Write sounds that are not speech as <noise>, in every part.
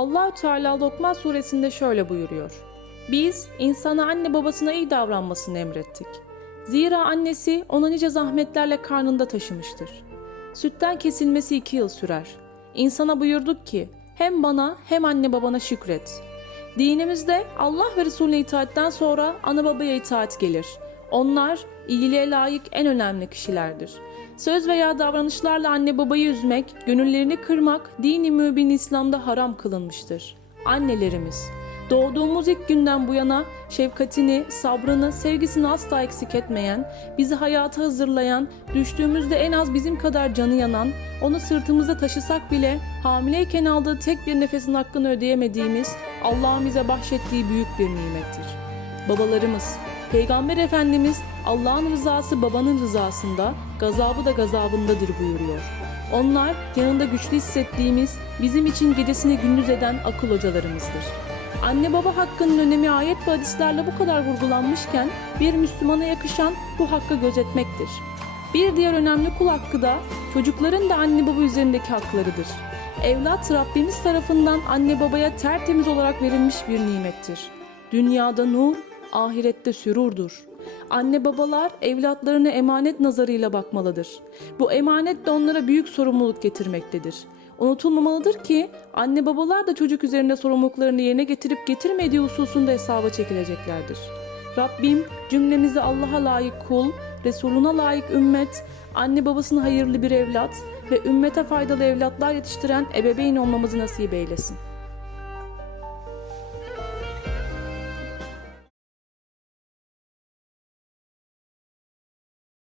Allahü Teala Lokman suresinde şöyle buyuruyor. Biz insana anne babasına iyi davranmasını emrettik. Zira annesi onu nice zahmetlerle karnında taşımıştır. Sütten kesilmesi iki yıl sürer. İnsana buyurduk ki hem bana hem anne babana şükret. Dinimizde Allah ve Resulüne itaatten sonra ana babaya itaat gelir. Onlar iyiliğe layık en önemli kişilerdir. Söz veya davranışlarla anne babayı üzmek, gönüllerini kırmak dini mübin İslam'da haram kılınmıştır. Annelerimiz, doğduğumuz ilk günden bu yana şefkatini, sabrını, sevgisini asla eksik etmeyen, bizi hayata hazırlayan, düştüğümüzde en az bizim kadar canı yanan, onu sırtımızda taşısak bile hamileyken aldığı tek bir nefesin hakkını ödeyemediğimiz Allah'ın bize bahşettiği büyük bir nimettir. Babalarımız, Peygamber Efendimiz Allah'ın rızası babanın rızasında, gazabı da gazabındadır buyuruyor. Onlar yanında güçlü hissettiğimiz, bizim için gecesini gündüz eden akıl hocalarımızdır. Anne baba hakkının önemi ayet ve hadislerle bu kadar vurgulanmışken bir Müslümana yakışan bu hakkı gözetmektir. Bir diğer önemli kul hakkı da çocukların da anne baba üzerindeki haklarıdır. Evlat Rabbimiz tarafından anne babaya tertemiz olarak verilmiş bir nimettir. Dünyada nur, ahirette sürurdur. Anne babalar evlatlarına emanet nazarıyla bakmalıdır. Bu emanet de onlara büyük sorumluluk getirmektedir. Unutulmamalıdır ki anne babalar da çocuk üzerinde sorumluluklarını yerine getirip getirmediği hususunda hesaba çekileceklerdir. Rabbim cümlemizi Allah'a layık kul, Resuluna layık ümmet, anne babasına hayırlı bir evlat ve ümmete faydalı evlatlar yetiştiren ebeveyn olmamızı nasip eylesin.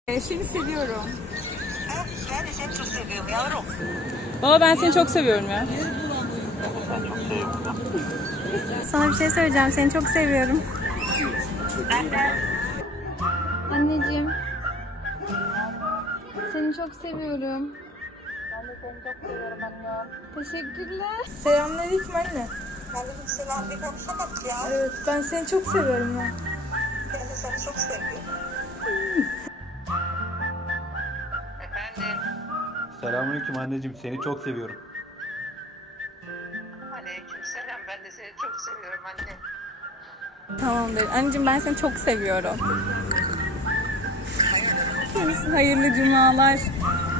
Seni seviyorum. Ben de seni çok seviyorum yavrum. Baba ben seni çok seviyorum ya. Sana bir şey söyleyeceğim. Seni çok seviyorum. Ben de Anneciğim. Seni çok seviyorum. ben de seni çok seviyorum anne. Teşekkürler. Selamünaleyküm anne. Aleyküm selam bir konuşamadık ya. Evet ben seni çok seviyorum ya. Ben de seni çok Selamünaleyküm anneciğim. Seni çok seviyorum. Aleykümselam. Ben de seni çok seviyorum anne. Tamamdır. Anneciğim ben seni çok seviyorum. Hayırlı, Hayırlı cumalar.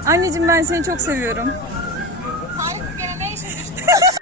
Anneciğim ben seni çok seviyorum. Hayır, gene ne işin <laughs>